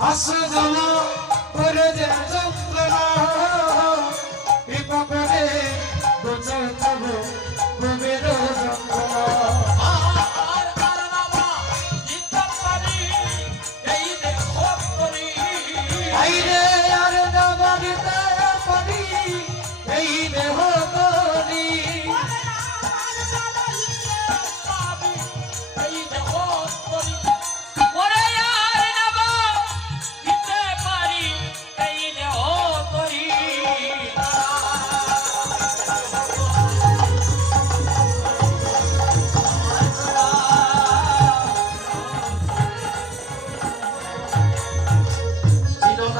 আসে জ্বালা করে যে যন্ত্রণা বিপদে বুঝে তবু গভীর যন্ত্রণা আইরে আর নগরিতে পারি এই দেহ করি ছিল না